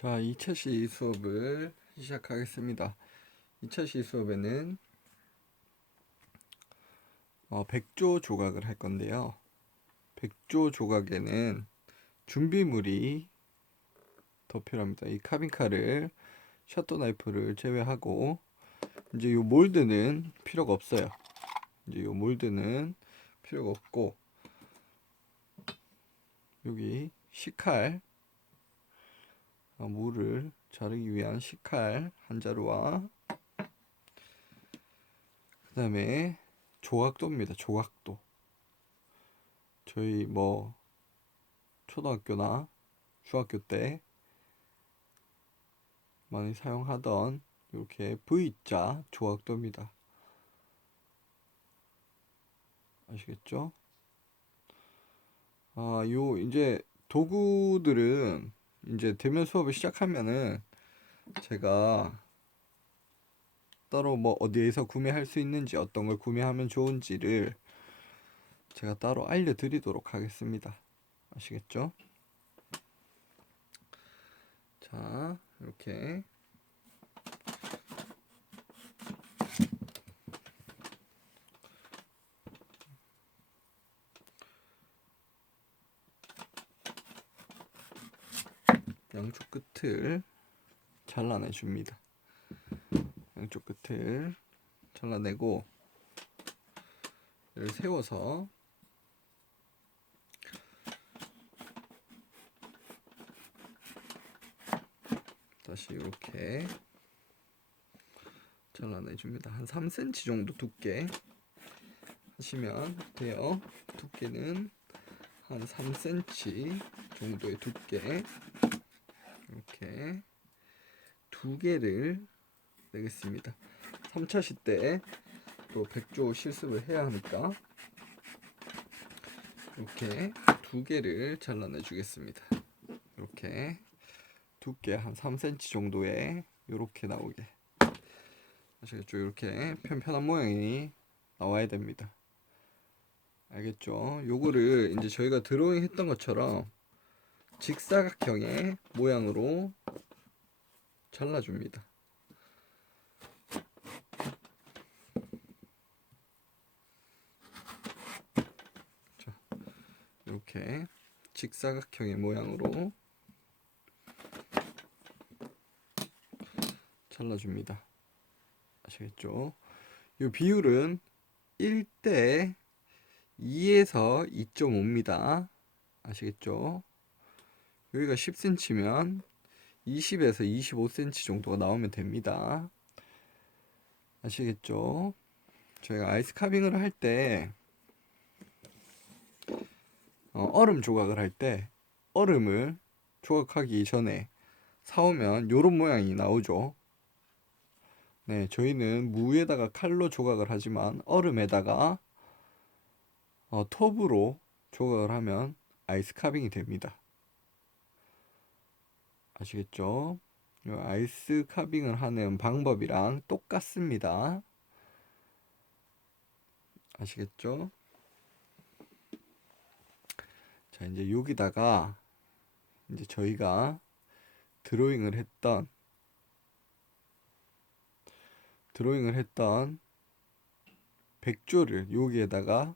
자, 2차 시 수업을 시작하겠습니다. 2차 시 수업에는 백조 조각을 할 건데요. 백조 조각에는 준비물이 더 필요합니다. 이 카빈칼을, 샤또 나이프를 제외하고 이제 요 몰드는 필요가 없어요. 이제 요 몰드는 필요가 없고, 여기 식칼, 물을 자르기 위한 식칼 한 자루와 그 다음에 조각도입니다. 조각도. 저희 초등학교나 중학교 때 많이 사용하던 이렇게 V자 조각도입니다. 아시겠죠? 요 이제 도구들은 이제 대면 수업을 시작하면은 제가 따로 어디에서 구매할 수 있는지, 어떤 걸 구매하면 좋은지를 제가 따로 알려드리도록 하겠습니다. 아시겠죠? 자, 이렇게 양쪽 끝을 잘라내 줍니다. 양쪽 끝을 잘라내고 얘를 세워서 다시 이렇게 잘라내 줍니다. 한 3cm 정도 두께 하시면 돼요. 두께는 한 3cm 정도의 두께, 이렇게 두 개를 내겠습니다. 3차 시 때 또 백조 실습을 해야 하니까 이렇게 두 개를 잘라내 주겠습니다. 이렇게 두께 한 3cm 정도의 이렇게 나오게. 아시겠죠? 이렇게 편편한 모양이 나와야 됩니다. 알겠죠? 요거를 이제 저희가 드로잉 했던 것처럼 직사각형의 모양으로 잘라줍니다. 자, 이렇게 직사각형의 모양으로 잘라줍니다. 아시겠죠? 이 비율은 1대 2에서 2.5입니다. 아시겠죠? 여기가 10cm면 20에서 25cm 정도가 나오면 됩니다. 아시겠죠? 저희가 아이스 카빙을 할 때 얼음 조각을 할 때 얼음을 조각하기 전에 사오면 요런 모양이 나오죠. 네, 저희는 무에다가 칼로 조각을 하지만 얼음에다가 톱으로 조각을 하면 아이스 카빙이 됩니다. 아시겠죠? 이 아이스 카빙을 하는 방법이랑 똑같습니다. 아시겠죠? 자, 이제 여기다가 이제 저희가 드로잉을 했던 백조를 여기에다가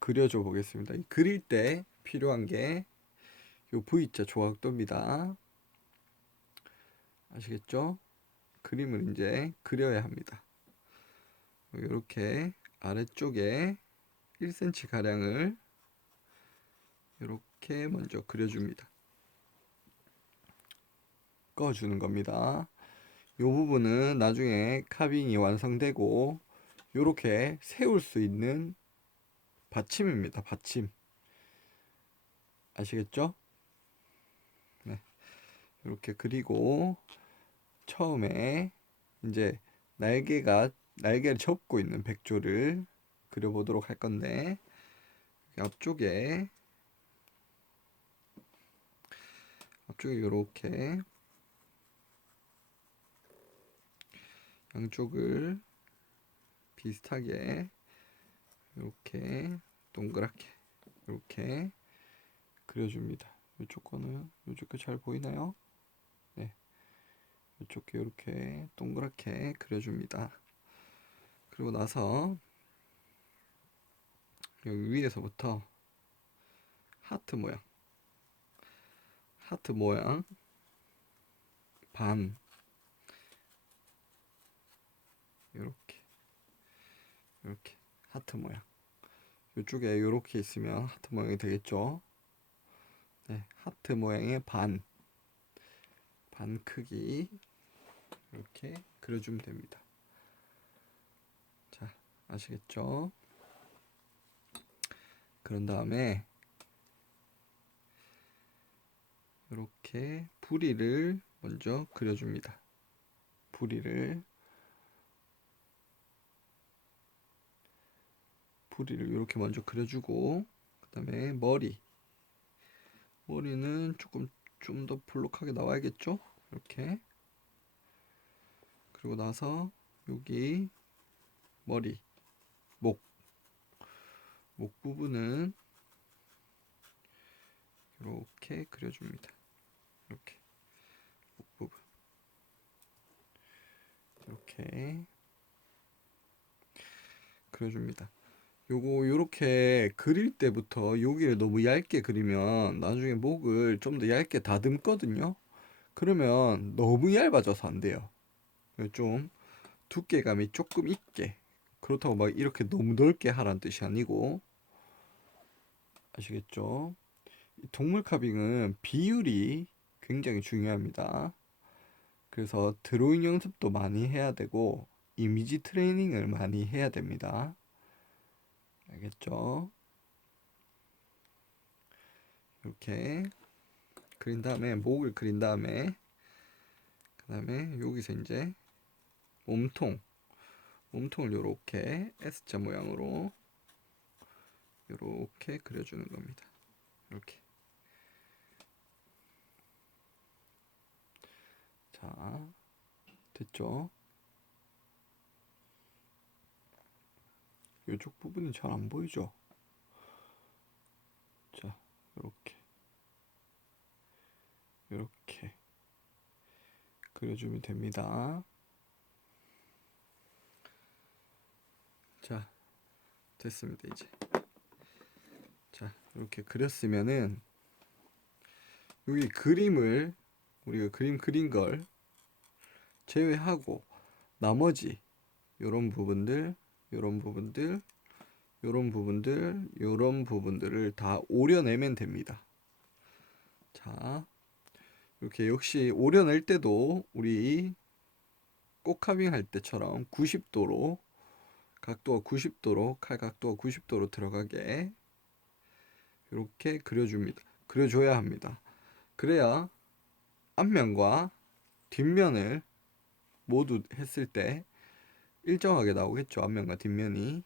그려줘 보겠습니다. 그릴 때 필요한 게 요 V자 조각도입니다. 아시겠죠? 그림을 이제 그려야 합니다. 이렇게 아래쪽에 1cm 가량을 이렇게 먼저 그려줍니다. 꺼주는 겁니다. 이 부분은 나중에 카빙이 완성되고 이렇게 세울 수 있는 받침입니다. 받침. 아시겠죠? 네. 이렇게 그리고 처음에 이제 날개를 접고 있는 백조를 그려보도록 할 건데, 앞쪽에 이렇게 양쪽을 비슷하게 이렇게 동그랗게 이렇게 그려줍니다. 이쪽 거 잘 보이나요? 이쪽에 이렇게 동그랗게 그려줍니다. 그리고 나서 여기 위에서부터 하트 모양 반 이렇게 하트 모양 이쪽에 이렇게 있으면 하트 모양이 되겠죠. 네, 하트 모양의 반 크기 이렇게 그려주면 됩니다. 자, 아시겠죠? 그런 다음에 이렇게 부리를 먼저 그려줍니다. 부리를 이렇게 먼저 그려주고, 그 다음에 머리는 좀 더 볼록하게 나와야겠죠? 이렇게. 그리고 나서 여기 머리, 목 부분은 이렇게 그려줍니다. 이렇게 목 부분 이렇게 그려줍니다. 요렇게 그릴 때부터 여기를 너무 얇게 그리면 나중에 목을 좀 더 얇게 다듬거든요. 그러면 너무 얇아져서 안 돼요. 좀 두께감이 조금 있게, 그렇다고 막 이렇게 너무 넓게 하라는 뜻이 아니고, 아시겠죠? 동물 카빙은 비율이 굉장히 중요합니다. 그래서 드로잉 연습도 많이 해야 되고 이미지 트레이닝을 많이 해야 됩니다. 알겠죠? 이렇게 그린 다음에 목을 그린 다음에 그 다음에 여기서 이제 몸통을 이렇게 S자 모양으로 이렇게 그려주는 겁니다. 이렇게. 자, 됐죠? 이쪽 부분이 잘 안 보이죠? 자, 이렇게 그려주면 됩니다. 자, 됐습니다. 이제 자, 이렇게 그렸으면은 여기 그림을 우리가 그림 그린 걸 제외하고 나머지 요런 부분들 요런 부분들을 다 오려내면 됩니다. 자, 이렇게 역시 오려낼 때도 우리 꽃카빙 할 때처럼 90도로 각도가 90도로 칼 각도가 90도로 들어가게 이렇게 그려줘야 합니다. 그래야 앞면과 뒷면을 모두 했을 때 일정하게 나오겠죠. 앞면과 뒷면이.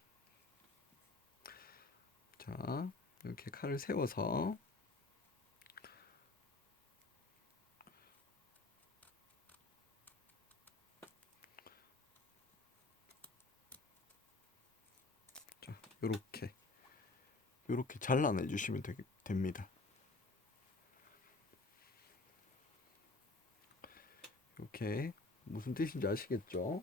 자, 이렇게 칼을 세워서 자, 요렇게 잘라내 주시면 됩니다. 이렇게 무슨 뜻인지 아시겠죠?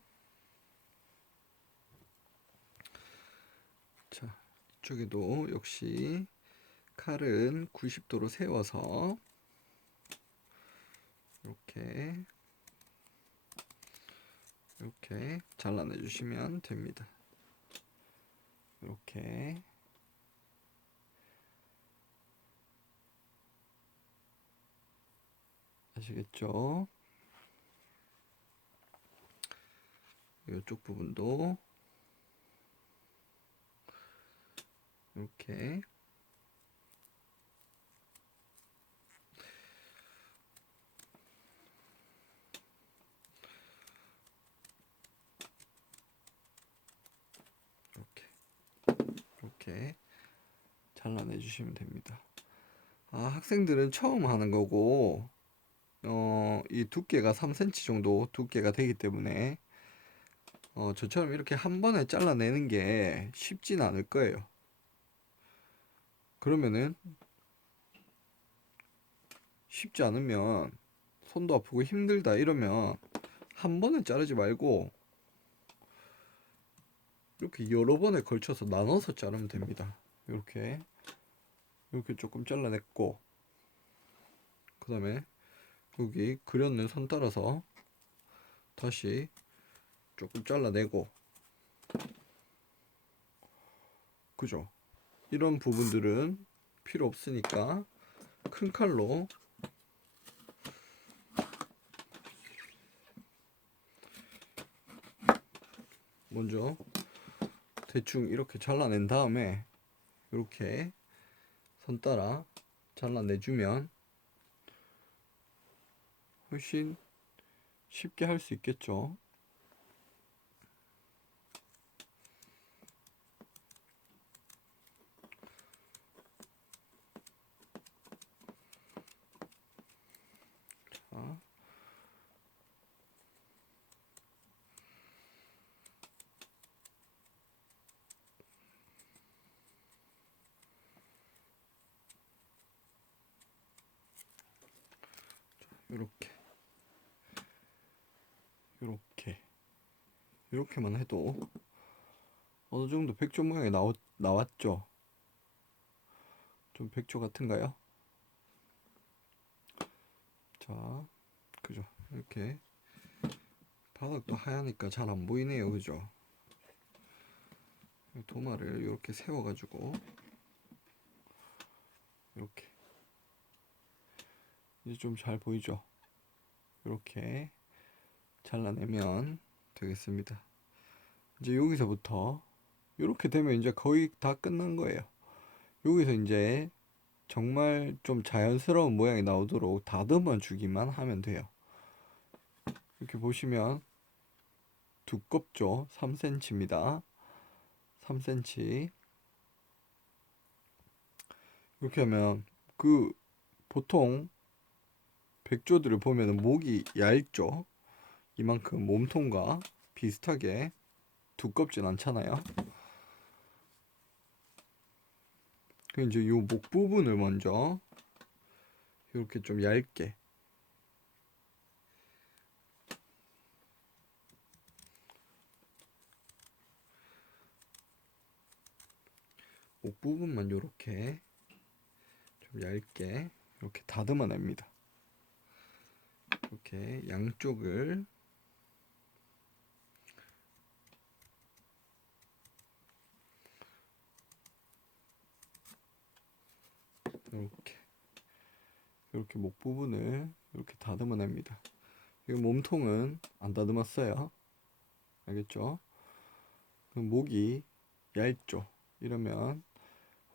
자, 이쪽에도 역시 칼은 90도로 세워서 이렇게 잘라내 주시면 됩니다. 이렇게 아시겠죠? 이쪽 부분도 이렇게 잘라내 주시면 됩니다. 학생들은 처음 하는 거고 이 두께가 3cm 정도 두께가 되기 때문에 저처럼 이렇게 한 번에 잘라내는 게 쉽진 않을 거예요. 그러면은 쉽지 않으면 손도 아프고 힘들다 이러면 한 번에 자르지 말고 이렇게 여러 번에 걸쳐서 나눠서 자르면 됩니다. 이렇게 조금 잘라냈고, 그 다음에 여기 그렸는 선 따라서 다시 조금 잘라내고, 그죠? 이런 부분들은 필요 없으니까 큰 칼로 먼저 대충 이렇게 잘라낸 다음에 이렇게 선 따라 잘라내주면 훨씬 쉽게 할 수 있겠죠. 자, 이렇게 이렇게만 해도 어느 정도 백조 모양이 나왔죠. 좀 백조 같은가요? 자, 그죠? 이렇게 바닥도 하얘니까 잘 안 보이네요, 그죠? 도마를 이렇게 세워가지고 이렇게 이제 좀 잘 보이죠? 이렇게 잘라내면 되겠습니다. 이제 여기서부터 이렇게 되면 이제 거의 다 끝난 거예요. 여기서 이제 정말 좀 자연스러운 모양이 나오도록 다듬어 주기만 하면 돼요. 이렇게 보시면 두껍죠? 3cm입니다. 3cm. 이렇게 하면 그 보통 백조들을 보면 목이 얇죠? 이만큼 몸통과 비슷하게 두껍진 않잖아요. 그 이제 요 목 부분을 먼저 이렇게 좀 얇게 목 부분만 이렇게 좀 얇게 이렇게 다듬어 냅니다. 이렇게 양쪽을 이렇게 목 부분을 이렇게 다듬어 냅니다. 이 몸통은 안 다듬었어요. 알겠죠? 그럼 목이 얇죠? 이러면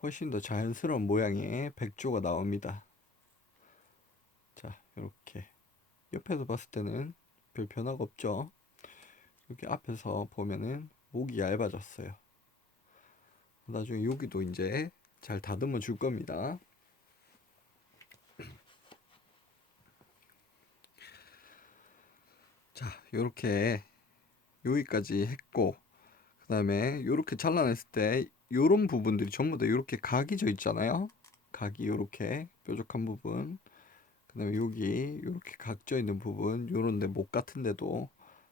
훨씬 더 자연스러운 모양의 백조가 나옵니다. 자, 이렇게 옆에서 봤을 때는 별 변화가 없죠? 이렇게 앞에서 보면은 목이 얇아졌어요. 나중에 여기도 이제 잘 다듬어 줄 겁니다. 자, 이렇게 여기까지 했고, 그 다음에 이렇게 잘라냈을 때 이런 부분들이 전부 다 이렇게 각이 져 있잖아요. 각이 이렇게 뾰족한 부분, 그 다음에 여기 이렇게 각져 있는 부분, 요런데 목 같은 데도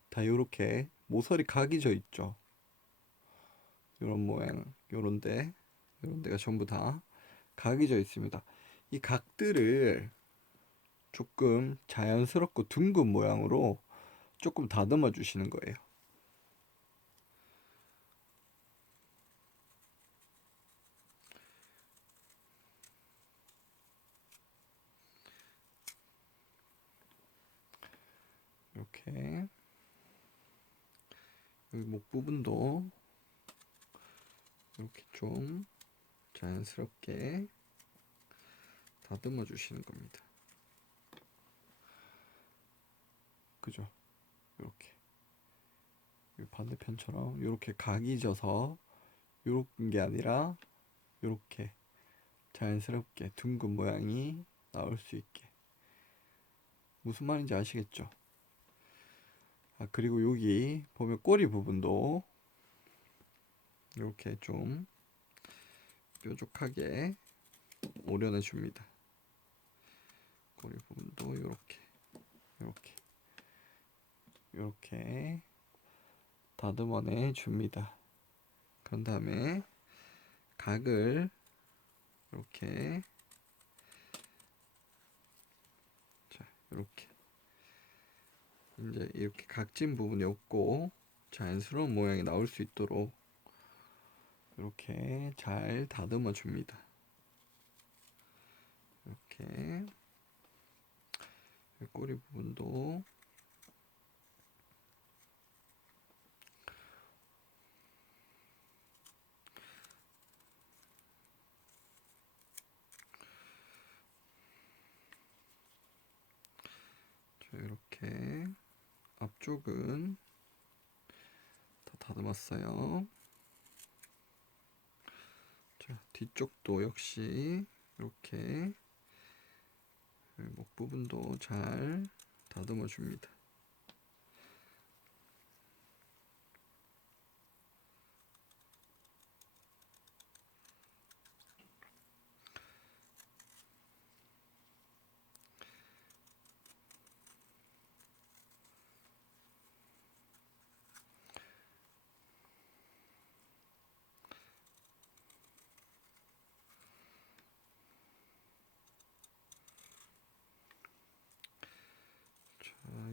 다 이렇게 모서리 각이 져 있죠. 요런 모양, 요런 데가 전부 다 각이 져 있습니다. 이 각들을 조금 자연스럽고 둥근 모양으로 조금 다듬어 주시는 거예요. 이렇게 여기 목 부분도 이렇게 좀 자연스럽게 다듬어 주시는 겁니다. 그죠? 이렇게 반대편처럼 이렇게 각이 져서 이런 게 아니라 이렇게 자연스럽게 둥근 모양이 나올 수 있게. 무슨 말인지 아시겠죠? 아, 그리고 여기 보면 꼬리 부분도 이렇게 좀 뾰족하게 오려내 줍니다. 꼬리 부분도 이렇게 이렇게 다듬어내 줍니다. 그런 다음에 각을 이렇게, 자, 이렇게 이제 이렇게 각진 부분이 없고 자연스러운 모양이 나올 수 있도록 이렇게 잘 다듬어 줍니다. 이렇게 꼬리 부분도 이렇게 앞쪽은 다 다듬었어요. 자, 뒤쪽도 역시 이렇게 목 부분도 잘 다듬어 줍니다.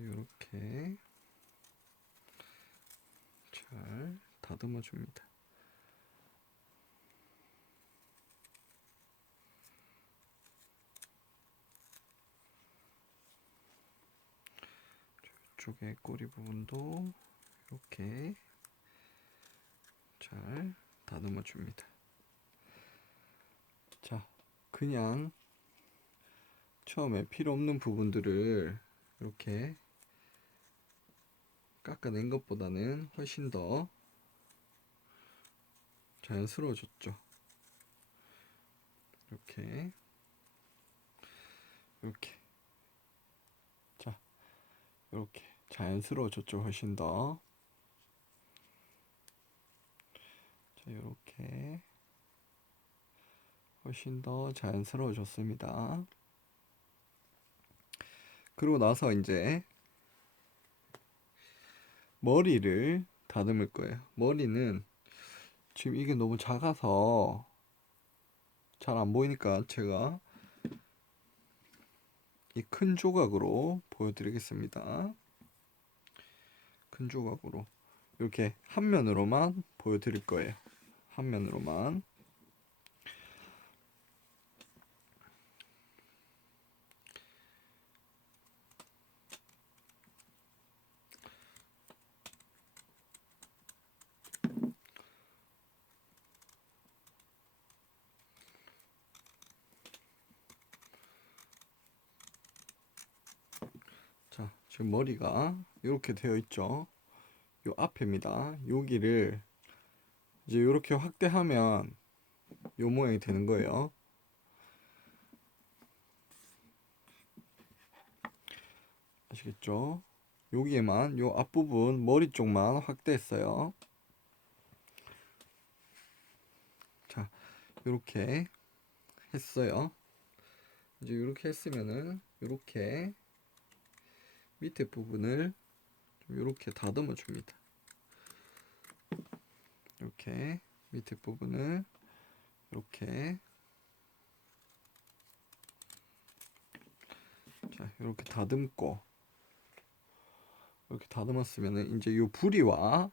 이렇게 잘 다듬어 줍니다. 이쪽에 꼬리 부분도 이렇게 잘 다듬어 줍니다. 자, 그냥 처음에 필요 없는 부분들을 이렇게 깎아낸 것보다는 훨씬 더 자연스러워졌죠. 이렇게 자, 이렇게 자연스러워졌죠. 훨씬 더. 자, 이렇게 훨씬 더 자연스러워졌습니다. 그리고 나서 이제 머리를 다듬을 거예요. 머리는 지금 이게 너무 작아서 잘 안 보이니까 제가 이 큰 조각으로 보여드리겠습니다. 큰 조각으로 이렇게 한 면으로만 보여드릴 거예요. 한 면으로만. 자, 지금 머리가 이렇게 되어 있죠. 요 앞입니다. 여기를 이제 이렇게 확대하면 요 모양이 되는 거예요. 아시겠죠? 여기에만 요 앞부분 머리 쪽만 확대했어요. 자, 이렇게 했어요. 이제 이렇게 했으면은 이렇게 밑에 부분을 좀 이렇게 다듬어 줍니다. 이렇게 밑에 부분을 이렇게, 자, 이렇게 다듬고, 이렇게 다듬었으면은 이제 요 부리와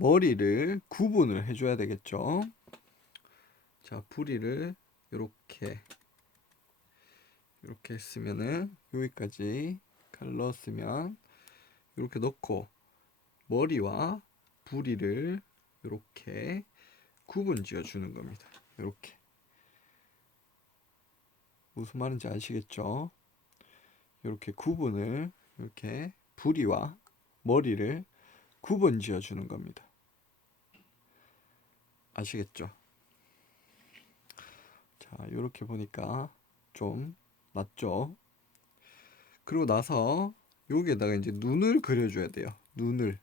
머리를 구분을 해줘야 되겠죠. 자, 부리를 이렇게 했으면은 여기까지 칼 넣었으면 이렇게 넣고 머리와 부리를 이렇게 구분 지어 주는 겁니다. 이렇게. 무슨 말인지 아시겠죠? 이렇게 구분을, 이렇게 부리와 머리를 구분 지어 주는 겁니다. 아시겠죠? 자, 이렇게 보니까 좀 낫죠? 그리고 나서 여기에다가 이제 눈을 그려줘야 돼요. 눈을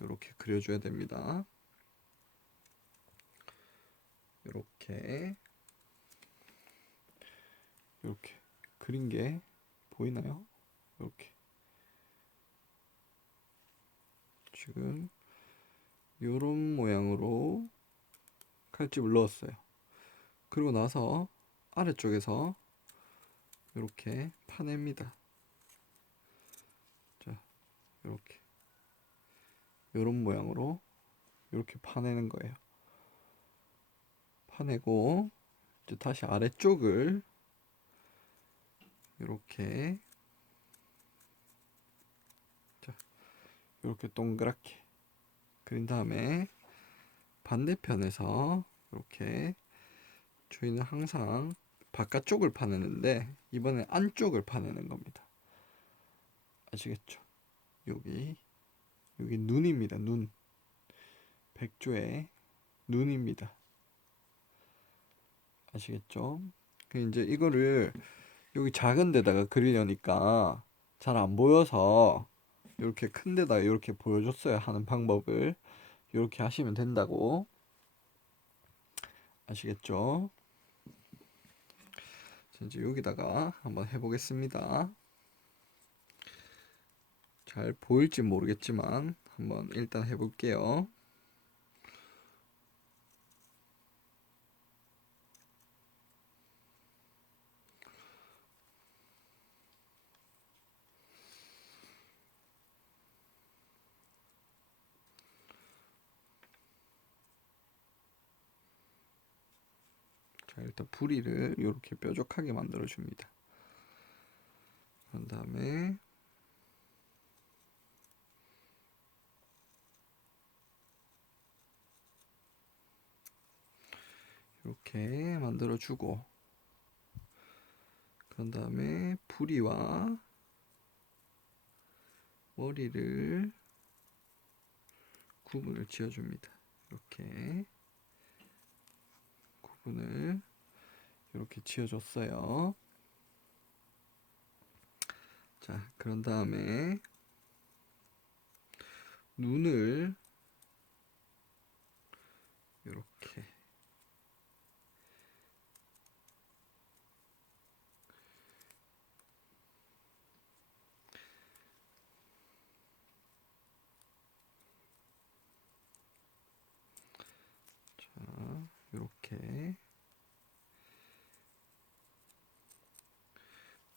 이렇게 그려줘야 됩니다. 이렇게 그린 게 보이나요? 이렇게 지금 요런 모양으로 칼집을 넣었어요. 그리고 나서 아래쪽에서 이렇게 파냅니다. 자, 이렇게 요런 모양으로 이렇게 파내는 거예요. 파내고 이제 다시 아래쪽을 이렇게, 자, 이렇게 동그랗게 그린 다음에 반대편에서 이렇게, 저희는 항상 바깥쪽을 파내는데 이번엔 안쪽을 파내는 겁니다. 아시겠죠? 여기 눈입니다. 눈. 백조의 눈입니다. 아시겠죠? 그 이제 이거를 여기 작은 데다가 그리려니까 잘 안 보여서 이렇게 큰 데다가 이렇게 보여줬어요. 하는 방법을. 이렇게 하시면 된다고. 아시겠죠? 자, 이제 여기다가 한번 해보겠습니다. 잘 보일지 모르겠지만 한번 일단 해볼게요. 자, 일단 부리를 이렇게 뾰족하게 만들어 줍니다. 그런 다음에 이렇게 만들어 주고, 그런 다음에 부리와 머리를 구분을 지어 줍니다. 이렇게 구분을 이렇게 지어 줬어요. 자, 그런 다음에 눈을 이렇게, 자, 이렇게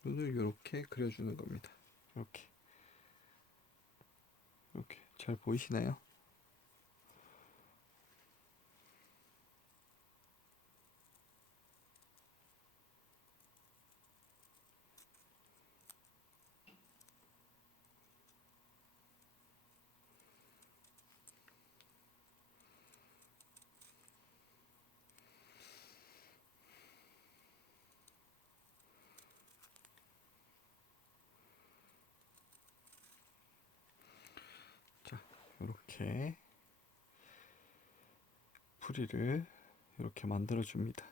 눈을 이렇게 그려주는 겁니다. 이렇게 잘 보이시나요? 자, 이렇게 부리를 이렇게 만들어 줍니다.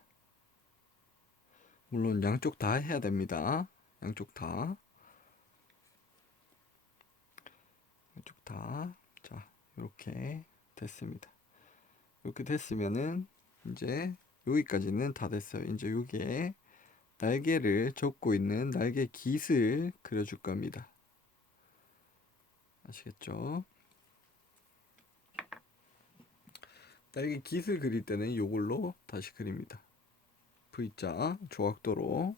물론 양쪽 다 해야 됩니다. 양쪽 다. 양쪽 다. 자, 이렇게 됐습니다. 이렇게 됐으면은 이제 여기까지는 다 됐어요. 이제 여기에 날개를 접고 있는 날개 깃을 그려줄 겁니다. 아시겠죠? 날개 깃을 그릴 때는 이걸로 다시 그립니다. V자 조각도로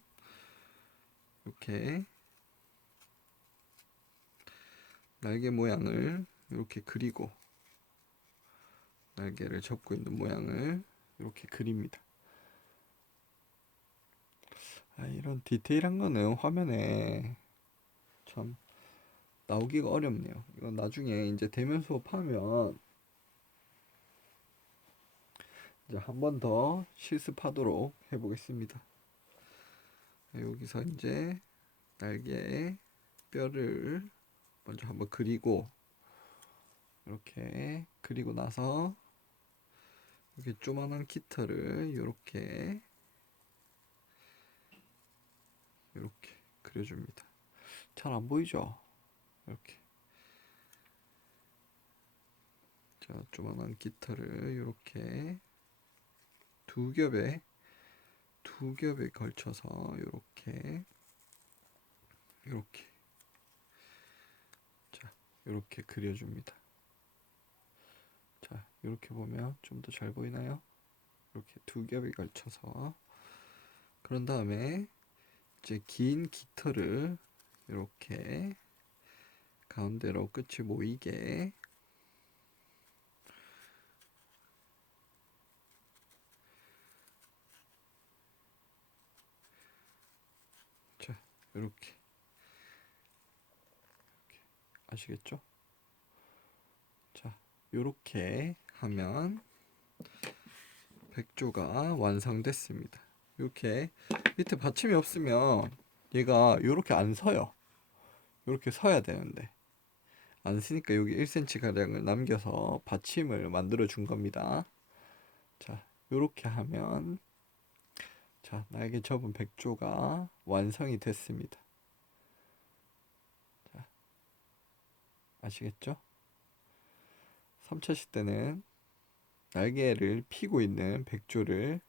이렇게 날개 모양을 이렇게 그리고, 날개를 접고 있는 모양을 이렇게 그립니다. 이런 디테일한 거는 화면에 참 나오기가 어렵네요. 이건 나중에 이제 대면 수업하면 이제 한 번 더 실습하도록 해보겠습니다. 여기서 이제 날개에 뼈를 먼저 한번 그리고, 이렇게 그리고 나서 이렇게 조만한 깃털을 이렇게 그려줍니다. 잘 안 보이죠? 이렇게, 자, 조만한 깃털을 이렇게 두 겹에 걸쳐서 이렇게 이렇게 그려줍니다. 자, 이렇게 보면 좀 더 잘 보이나요? 이렇게 두 겹이 걸쳐서. 그런 다음에 이제 긴 깃털을 이렇게 가운데로 끝이 모이게. 자, 이렇게 아시겠죠? 자, 이렇게 하면 백조가 완성됐습니다. 이렇게 밑에 받침이 없으면 얘가 이렇게 안 서요. 이렇게 서야 되는데 안 쓰니까 여기 1cm 가량을 남겨서 받침을 만들어 준 겁니다. 자, 이렇게 하면 자, 날개 접은 백조가 완성이 됐습니다. 자, 아시겠죠? 3차 시대는 날개를 피고 있는 백조를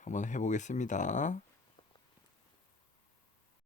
한번 해보겠습니다.